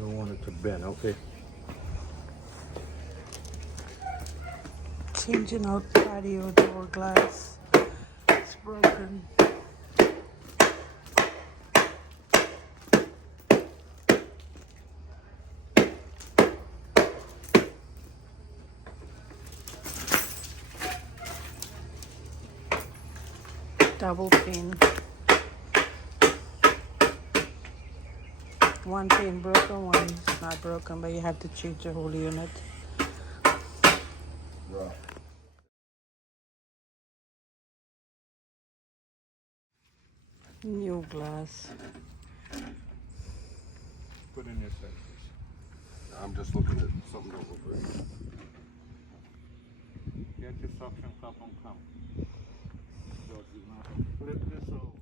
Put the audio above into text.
Don't want it to bend, okay? Changing out patio door glass. It's broken. Double pane. One pane broken, one's not broken, but you have to change the whole unit. Right. New glass. Put in your sections. I'm just looking at something that will break. Get your suction cup and come. Flip this over.